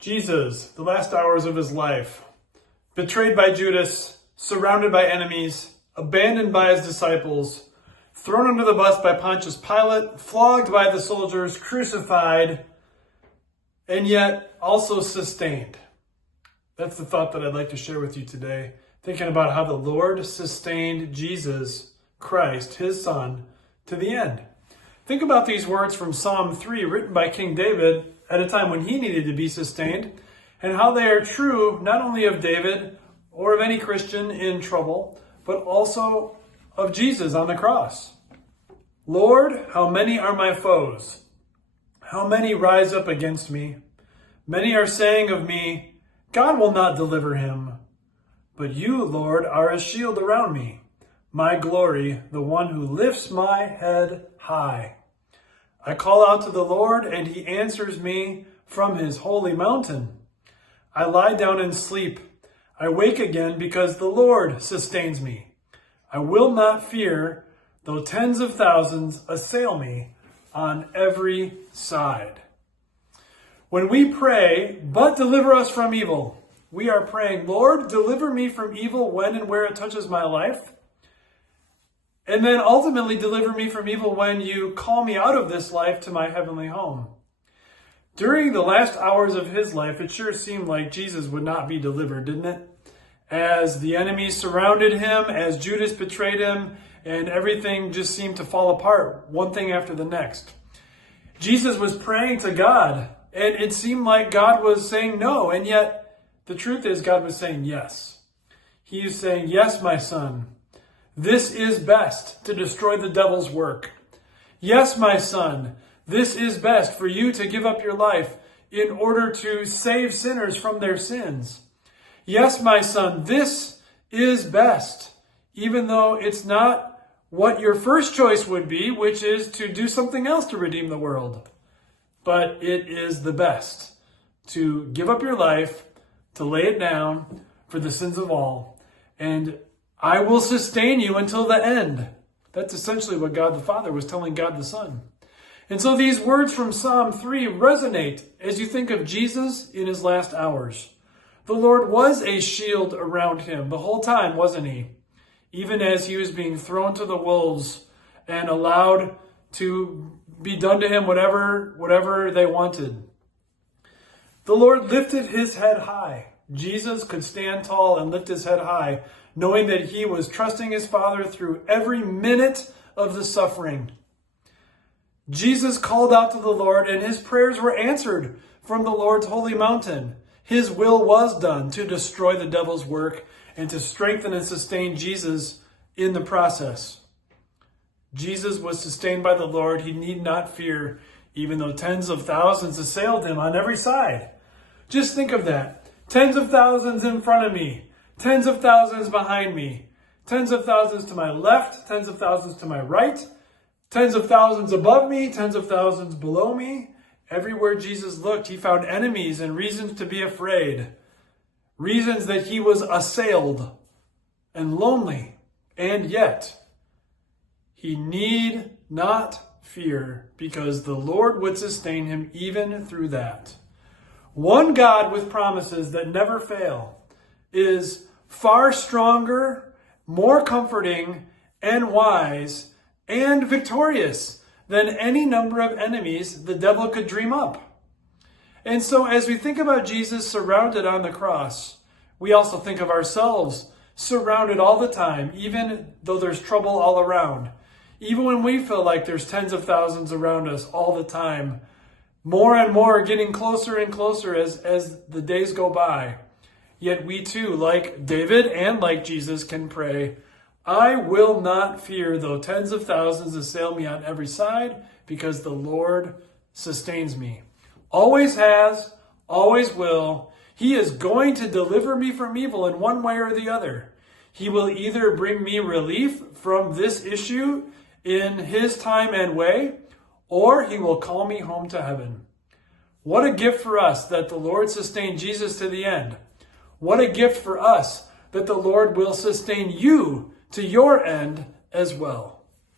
Jesus, the last hours of his life, betrayed by Judas, surrounded by enemies, abandoned by his disciples, thrown under the bus by Pontius Pilate, flogged by the soldiers, crucified, and yet also sustained. That's the thought that I'd like to share with you today, thinking about how the Lord sustained Jesus Christ, his Son, to the end. Think about these words from Psalm 3, written by King David at a time when he needed to be sustained, and how they are true not only of David or of any Christian in trouble, but also of Jesus on the cross. Lord, how many are my foes? How many rise up against me? Many are saying of me, God will not deliver him. But you, Lord, are a shield around me, my glory, the one who lifts my head high. I call out to the Lord, and he answers me from his holy mountain. I lie down and sleep. I wake again because the Lord sustains me. I will not fear, though tens of thousands assail me on every side. When we pray, but deliver us from evil, we are praying, Lord, deliver me from evil when and where it touches my life. And then ultimately deliver me from evil when you call me out of this life to my heavenly home. During the last hours of his life, it sure seemed like Jesus would not be delivered, didn't it? As the enemies surrounded him, as Judas betrayed him, and everything just seemed to fall apart, one thing after the next. Jesus was praying to God, and it seemed like God was saying no, and yet the truth is God was saying yes. He is saying, yes, my son. This is best to destroy the devil's work. Yes, my son, this is best for you to give up your life in order to save sinners from their sins. Yes, my son, this is best, even though it's not what your first choice would be, which is to do something else to redeem the world. But it is the best to give up your life, to lay it down for the sins of all, and I will sustain you until the end. That's essentially what God the Father was telling God the Son. And so these words from Psalm 3 resonate as you think of Jesus in his last hours. The Lord was a shield around him the whole time, wasn't he? Even as he was being thrown to the wolves and allowed to be done to him whatever they wanted. The Lord lifted his head high. Jesus could stand tall and lift his head high, knowing that he was trusting his Father through every minute of the suffering. Jesus called out to the Lord, and his prayers were answered from the Lord's holy mountain. His will was done to destroy the devil's work and to strengthen and sustain Jesus in the process. Jesus was sustained by the Lord. He need not fear, even though tens of thousands assailed him on every side. Just think of that. Tens of thousands in front of me. Tens of thousands behind me. Tens of thousands to my left. Tens of thousands to my right. Tens of thousands above me. Tens of thousands below me. Everywhere Jesus looked, he found enemies and reasons to be afraid. Reasons that he was assailed and lonely. And yet, he need not fear because the Lord would sustain him even through that. One God with promises that never fail is far stronger, more comforting, and wise, and victorious than any number of enemies the devil could dream up. And so as we think about Jesus surrounded on the cross, we also think of ourselves surrounded all the time, even though there's trouble all around. Even when we feel like there's tens of thousands around us all the time, more and more getting closer and closer as the days go by. Yet we too, like David and like Jesus, can pray, I will not fear though tens of thousands assail me on every side, because the Lord sustains me. Always has, always will. He is going to deliver me from evil in one way or the other. He will either bring me relief from this issue in his time and way, or he will call me home to heaven. What a gift for us that the Lord sustained Jesus to the end. What a gift for us that the Lord will sustain you to your end as well.